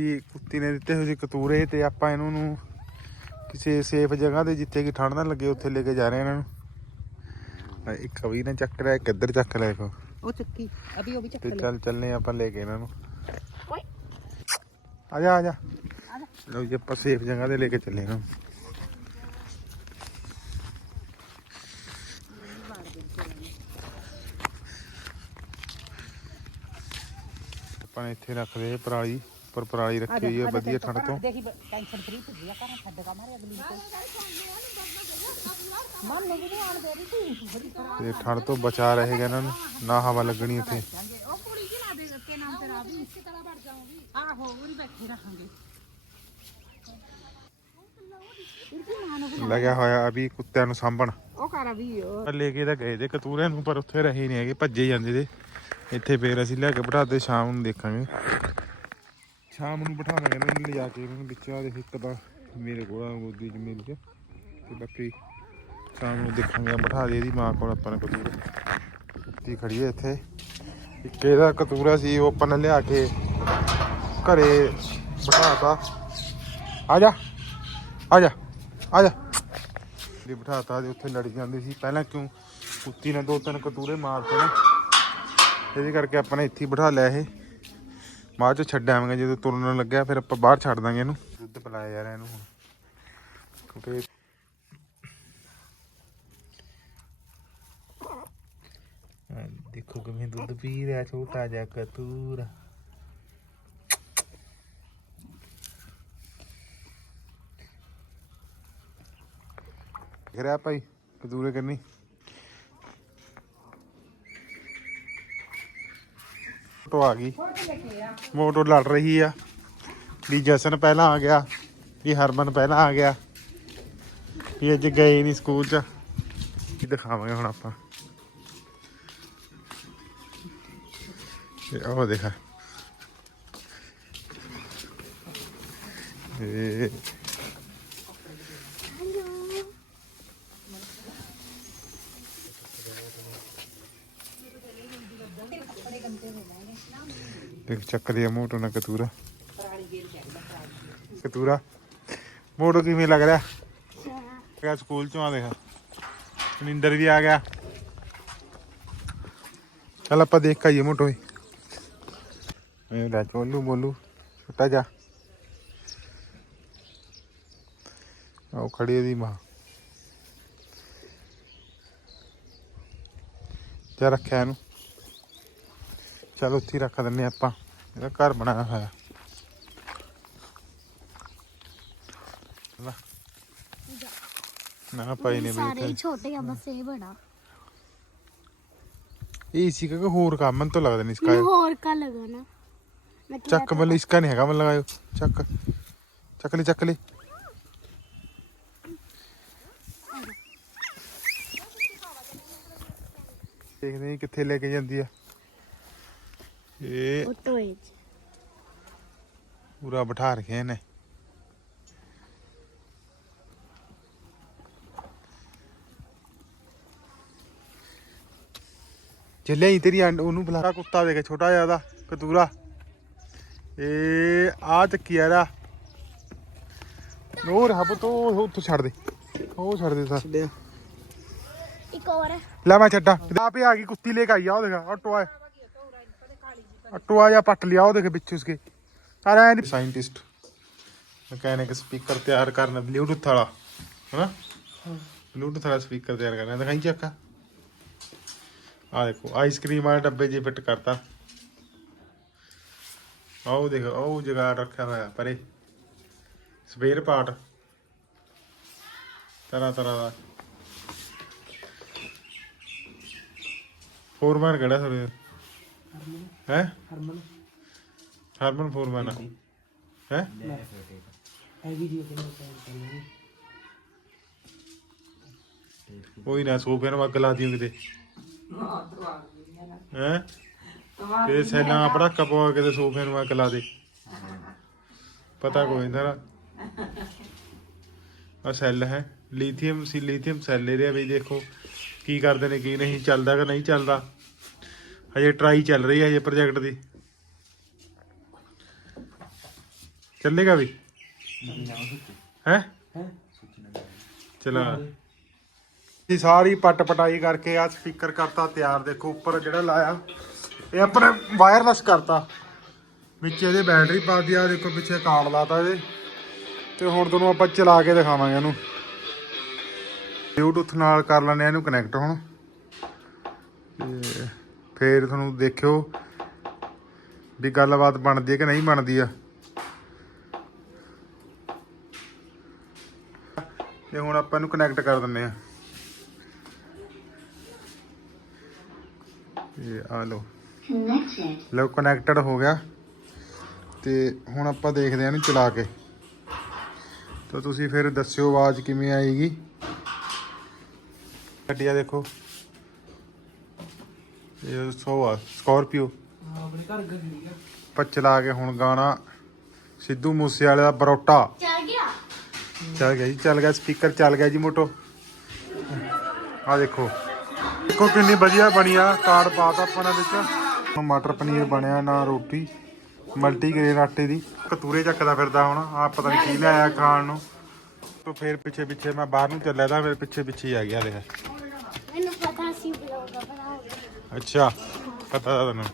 ਇਹ ਕੁੱਤੀ ਨੇ ਦਿੱਤੇ ਹੋਏ ਸੀ ਕਤੂਰੇ ਤੇ ਆਪਾਂ ਇਹਨਾਂ ਨੂੰ ਕਿਸੇ ਸੇਫ ਜਗ੍ਹਾ ਤੇ ਜਿੱਥੇ ਕਿ ਠੰਡ ਨਾ ਲੱਗੇ ਉੱਥੇ ਲੈ ਕੇ ਜਾ ਰਹੇ ਇਹਨਾਂ ਨੂੰ। ਇੱਕ ਕਵੀ ਨੇ ਚੱਕ ਲਿਆ ਇੱਕ ਇੱਧਰ ਚੱਕ ਲਿਆ ਇੱਕ। ਉਹ ਚੱਕੀ ਅਭੀ ਉਹ ਵੀ ਚੱਕ ਤੇ ਲੈ ਚੱਲ ਚੱਲਨੇ ਆਪਾਂ ਲੈ ਕੇ ਇਹਨਾਂ ਨੂੰ। ਆ ਜਾ ਆ ਜਾ। ਲਓ ਜੀ ਆਪਾਂ ਸੇਫ ਜਗ੍ਹਾ ਤੇ ਲੈ ਕੇ ਚੱਲੇ ਇਹਨਾਂ ਨੂੰ। ਆਪਾਂ ਇੱਥੇ ਰੱਖਦੇ ਪਰਾਲੀ। ਪਰ ਪਰਾਲੀ ਰੱਖੀ ਹੋਈ ਹੈ ਵਧੀਆ ਠੰਡ ਤੋਂ। ਦੇਖੀ ਟੈਨਸ਼ਨ ਫਰੀ ਭੁੱਜੀ ਆ ਕਰਾਂ ਛੱਡ ਕਾ ਮਾਰੇ ਅਗਲੀ ਨੂੰ ਮਨ ਨੂੰ ਵੀ ਨਹੀਂ ਆਣ ਦੇ ਰਹੀ ਸੀ ਬੜੀ ਤਰ੍ਹਾਂ ਤੇ ਠੰਡ ਤੋਂ ਬਚਾ ਰਹੇਗਾ ਇਹਨਾਂ ਨੂੰ ਨਾ ਹਵਾ ਲੱਗਣੀ ਇੱਥੇ ਉਹ ਕੁੜੀ ਕੀ ਲਾ ਦੇ ਕੇ ਨਾਮ ਤੇਰਾ ਵੀ ਇਸੇ ਤਰ੍ਹਾਂ ਵੜ ਜਾਊਗੀ ਆਹੋ ਉਰੀ ਬੈਠੇ ਰਹਾਂਗੇ। ਇਰਕੀ ਮਾਂ ਨੂੰ ਲੱਗਿਆ ਹੋਇਆ ਅਭੀ ਕੁੱਤਿਆਂ ਨੂੰ ਸਾਂਭਣ। ਉਹ ਕਰ ਅਭੀ ਉਹ। ਲੈ ਕੇ ਤਾਂ ਗਏ ਤੇ ਕਤੂਰਿਆਂ ਨੂੰ ਪਰ ਉੱਥੇ ਰਹੇ ਨਹੀਂ ਹੈਗੇ ਭੱਜੇ ਜਾਂਦੇ ਤੇ ਇੱਥੇ ਫੇਰ ਅਸੀਂ ਲੈ ਕੇ ਬਿਠਾਤੇ ਸ਼ਾਮ ਨੂੰ ਦੇਖਾਂਗੇ। ਸ਼ਾਮ ਨੂੰ ਬਿਠਾਵਾਂਗੇ ਇਹਨਾਂ ਨੂੰ ਲਿਜਾ ਕੇ ਇਹਨਾਂ ਨੂੰ ਵਿੱਚ ਆ ਦੇਖ ਇੱਕ ਤਾਂ ਮੇਰੇ ਕੋਲ ਆ, ਗੋਦੀ ਚ ਮੇਰੀ ਚ। ਤੇ ਬਾਕੀ ਸ਼ਾਮ ਨੂੰ ਦੇਖਾਂਗੇ ਬਿਠਾ ਦੇ ਇਹਦੀ ਮਾਂ ਕੋਲ ਆਪਾਂ ਨੇ ਕਤੂਰ। ਕੁੱਤੀ ਖੜੀ ਹੈ ਇੱਥੇ। ਇੱਕ ਇਹਦਾ ਕਤੂਰਾ ਸੀ, ਉਹ ਆਪਾਂ ਨੇ ਲਿਆ ਕੇ ਘਰੇ ਬਿਠਾਤਾ। ਆ ਜਾ ਆ ਜਾ ਆ ਜਾ। ਦੀ ਬਿਠਾਤਾ ਤੇ ਉੱਥੇ ਲੜੀ ਜਾਂਦੀ ਸੀ। ਪਹਿਲਾਂ ਕਿਉਂ? ਕੁੱਤੀ ਨੇ ਦੋ ਤਿੰਨ ਕਤੂਰੇ ਮਾਰਤੇ ਨੇ। ਇਹਦੇ ਕਰਕੇ ਆਪਾਂ ਨੇ ਇੱਥੇ ਬਿਠਾ ਲਿਆ ਇਹ। ਬਾਅਦ ਚ ਛੱਡ ਆਵਾਂਗੇ ਜਦੋਂ ਤੁਰਨ ਲੱਗਿਆ ਫਿਰ ਆਪਾਂ ਬਾਹਰ ਛੱਡ ਦਾਂਗੇ ਇਹਨੂੰ। ਦੁੱਧ ਪਿਲਾਇਆ ਯਾਰ ਇਹਨੂੰ ਹੁਣ। ਕਿਉਂਕਿ ਆਹ ਦੇਖੋ ਕਿਵੇਂ ਦੁੱਧ ਪੀ ਰਿਹਾ ਛੋਟਾ ਜਿਹਾ ਕਤੂਰਾ। ਘਰਿਆ ਭਾਈ ਕਤੂਰੇ ਕਰਨੀ। ਫੋਟੋ ਆ ਗਈ। ਮੋਟੋ ਲੜ ਰਹੀ ਆ। ਵੀ ਜਸਨ ਪਹਿਲਾਂ ਆ ਗਿਆ, ਵੀ ਹਰਮਨ ਪਹਿਲਾਂ ਆ ਗਿਆ। ਵੀ ਅੱਜ ਗਏ ਨਹੀਂ ਸਕੂਲ ਚ। ਕੀ ਦਿਖਾਵਾਂਗੇ ਹੁਣ ਆਪਾਂ। ਇਹ ਉਹ ਦੇਖਾ। ਇਹ ਦੇਖ, ਚੱਕ ਲਿਆ ਮੋਟੋ ਨਾ ਕਤੂਰਾ। ਕਤੂਰਾ ਮੋਟੋ ਕਿਵੇਂ ਲੱਗ ਰਿਹਾ? ਗਿਆ ਸਕੂਲ ਚੋਂ, ਆ ਦੇਖ। ਨਿੰਦਰ ਵੀ ਆ ਗਿਆ। ਚਲ ਆਪਾਂ ਦੇਖ ਕੇ ਆਈਏ ਮੋਟੋ ਹੀ। ਇਹ ਚੋਲੂ ਬੋਲੂ ਛੋਟਾ ਜਾ ਆਓ ਖੜੀ ਇਹਦੀ ਮਾਂ। ਜਾ ਰੱਖਿਆ ਇਹਨੂੰ। ਚਲ ਉੱਥੇ ਹੀ ਰੱਖ ਦਿੰਨੇ ਆਪਾਂ। ਇਹਦਾ ਘਰ ਬਣਾਇਆ ਹੋਇਆ। ਲੈ। ਨਾ ਭਾਈ ਨੇ ਸਾਰੇ ਬਈ ਛੋਟੇ ਆ ਬਸ ਇਹ ਬੜਾ ਇਹ ਸੀ ਕਿ ਹੋਰ ਕੰਮ ਮੈਨੂੰ ਤਾਂ ਲੱਗਦਾ ਨਹੀਂ ਮੈਨੂੰ ਇਸਕਾ ਹੋਰ ਕਾ ਲਗਾ ਨਾ ਮੈਂ ਕਿਹਾ ਚੱਕ ਮਤਲਬ ਇਸਕਾ ਨਹੀਂ ਹੈਗਾ ਮਤਲਬ ਲਗਾਇਓ। ਚੱਕ। ਚੱਕ ਲਈ ਚੱਕ ਲਈ ਦੇਖਦੇ ਹਾਂ ਕਿੱਥੇ ਲੈ ਕੇ ਜਾਂਦੀ ਆ। ਇਹ ਟੋਏ ਚ ਪੂਰਾ ਬਿਠਾ ਰੱਖਿਆ ਇਹਨੇ। ਚੱਲੇ ਹੀ ਤੇਰੀ ਆਂਡ- ਉਹਨੂੰ ਬੁਲਾ। ਕੁੱਤਾ ਦੇਖ ਛੋਟਾ ਜਿਹਾ ਉਹਦਾ ਕਤੂਰਾ। ਇਹ ਆ ਚੱਕੀ ਆ ਇਹਦਾ। ਹਬ ਤੋਂ ਉੱਥੋਂ ਛੱਡ ਦੇ। ਉਹ ਛੱਡ ਦੇ ਸਾ ਇੱਕ ਹੋਰ। ਲੈ ਮੈਂ ਛੱਡਾਂ। ਆਪੇ ਆ ਗਈ ਕੁੱਤੀ ਲੈ ਕੇ ਆਈ ਆ ਉਹ ਦੇਖ ਆਟੋ ਆ ਆਟੋ ਆ ਜਾਂ ਪੱਟ ਲਿਆ ਉਹ ਦੇਖ ਵਿੱਚ ਉਸਕੇ। ਅਰੇ ਐ ਸਾਇੰਟਿਸਟ ਮਕੈਨਿਕ ਸਪੀਕਰ ਤਿਆਰ ਕਰਨਾ ਬਲੂਟੁੱਥ ਵਾਲਾ, ਹਨਾ? ਬਲੂਟੁੱਥ ਵਾਲਾ ਸਪੀਕਰ ਤਿਆਰ ਕਰਨਾ। ਦਿਖਾਈ ਚੱਕਾ। ਆ ਦੇਖੋ ਆਈਸਕ੍ਰੀਮ ਵਾਲੇ ਡੱਬੇ ਜੇ ਫਿੱਟ ਕਰਤਾ। ਆਓ ਦੇਖ ਉਹ ਜਗਾੜ ਰੱਖਿਆ ਹੋਇਆ ਪਰੇ। Spare part. ਤਰ੍ਹਾਂ ਤਰ੍ਹਾਂ ਦਾ। ਫੋਰਮੈਨ ਕਿਹੜਾ ਤੁਹਾਡੇ? ਹੈ? ਹਰਮਨ ਹਰਮਨ ਫੋਰਮੈਨ ਆ। ਹੈ? ਇਹ ਵੀਡੀਓ ਕਿਹਨੇ ਕਰਨੀ ਕੋਈ ਨਾ ਸੋਫੇ ਨੂੰ ਅੱਗ ਲਾ ਦਿਓ ਕਿਤੇ। ਹੈ? ਕਿਤੇ ਸੈਲਾਂ ਪੜਾਕਾ ਪਵਾ ਕਿਤੇ ਸੋਫੇ ਨੂੰ ਅੱਗ ਲਾ ਦੇ। ਪਤਾ ਕੋਈ ਨਹੀਂ ਤੇਰਾ ਆ ਸੈੱਲ ਹੈ। ਲੀਥੀਅਮ ਸੀ ਲੀਥੀਅਮ ਸੈੱਲ ਇਹਦੇ ਵੀ ਦੇਖੋ ਕੀ ਕਰਦੇ ਨੇ ਕੀ ਨਹੀਂ ਚੱਲਦਾ ਕਿ ਨਹੀਂ ਚੱਲਦਾ। ਹਜੇ ਟਰਾਈ ਚੱਲ ਰਹੀ ਹੈ ਹਜੇ ਪ੍ਰੋਜੈਕਟ ਦੀ। ਚੱਲੇਗਾ ਵੀ? ਹੈ? ਚਲਾ। ਇਹ ਸਾਰੀ ਪੱਟ ਪਟਾਈ ਕਰਕੇ ਆ ਸਪੀਕਰ ਕਰਤਾ, ਤਿਆਰ ਦੇਖੋ, ਉੱਪਰ ਜਿਹੜਾ ਲਾਇਆ। ਇਹ ਆਪਣੇ ਵਾਇਰਲੈਸ ਕਰਤਾ। ਵਿੱਚ ਇਹਦੇ ਬੈਟਰੀ ਪਾ ਪਾਤੀ ਆ ਦੇਖੋ, ਪਿੱਛੇ ਕਾਰਡ ਲਾਤਾ ਇਹਦੇ। ਤੇ ਹੁਣ ਤੁਹਾਨੂੰ ਆਪਾਂ ਚਲਾ ਕੇ ਦਿਖਾਵਾਂਗੇ ਇਹਨੂੰ। ਬਲੂਟੁੱਥ ਨਾਲ ਕਰ ਲੈਂਦੇ ਆ ਇਹਨੂੰ ਕਨੈਕਟ ਹੁਣ। ਤੇ ਫੇਰ ਤੁਹਾਨੂੰ ਦੇਖਿਓ ਵੀ ਗੱਲਬਾਤ ਬਣਦੀ ਹੈ ਕਿ ਨਹੀਂ ਬਣਦੀ ਆ। ਤੇ ਹੁਣ ਆਪਾਂ ਇਹਨੂੰ ਕਨੈਕਟ ਕਰ ਦਿੰਨੇ ਆ ਇਹ ਆ ਲਓ। ਲਓ ਕਨੈਕਟਡ ਹੋ ਗਿਆ। ਤੇ ਹੁਣ ਆਪਾਂ ਦੇਖਦੇ ਆ ਇਹਨੂੰ ਚਲਾ ਕੇ। ਤਾਂ ਤੁਸੀਂ ਫਿਰ ਦੱਸਿਓ ਆਵਾਜ਼ ਕਿਵੇਂ ਆਏਗੀ। ਗੱਡੀ ਆ ਦੇਖੋ। ਇਹ ਸੋ ਆ ਸਕਾਰਪੀਓ। ਆਪਣੇ ਘਰ ਗੱਡੀ ਆ। ਆਪਾਂ ਚਲਾ ਕੇ ਹੁਣ ਗਾਣਾ ਸਿੱਧੂ ਮੂਸੇ ਵਾਲੇ ਦਾ ਬਰੋਟਾ ਚੱਲ ਗਿਆ। ਚੱਲ ਗਿਆ ਜੀ ਚੱਲ ਗਿਆ ਸਪੀਕਰ ਚੱਲ ਗਿਆ ਜੀ ਮੋਟੋ। ਆ ਦੇਖੋ ਦੇਖੋ ਕਿੰਨੀ ਵਧੀਆ ਬਣੀ ਆ ਕਾਰਡ ਪਾਤਾ ਆਪਾਂ ਨੇ ਵਿੱਚ। ਮਟਰ ਪਨੀਰ ਬਣਿਆ ਨਾ ਰੋਟੀ ਮਲਟੀ ਗ੍ਰੇਨ ਆਟੇ ਦੀ। ਕਤੂਰੇ ਚੱਕਦਾ ਫਿਰਦਾ ਹੁਣ ਆ ਪਤਾ ਨਹੀਂ ਕੀ ਲਿਆਇਆ ਖਾਣ ਨੂੰ। ਤੋਂ ਫੇਰ ਪਿੱਛੇ ਪਿੱਛੇ ਮੈਂ ਬਾਹਰ ਨੂੰ ਚੱਲਿਆ ਤਾਂ ਮੇਰੇ ਪਿੱਛੇ ਪਿੱਛੇ ਹੀ ਆ ਗਿਆ ਦੇਖ ਮੈਨੂੰ ਪਤਾ ਸੀ ਬਲੌਗ ਬਣਾਉਂਗਾ ਅੱਛਾ ਪਤਾ ਤਾਂ ਤੈਨੂੰ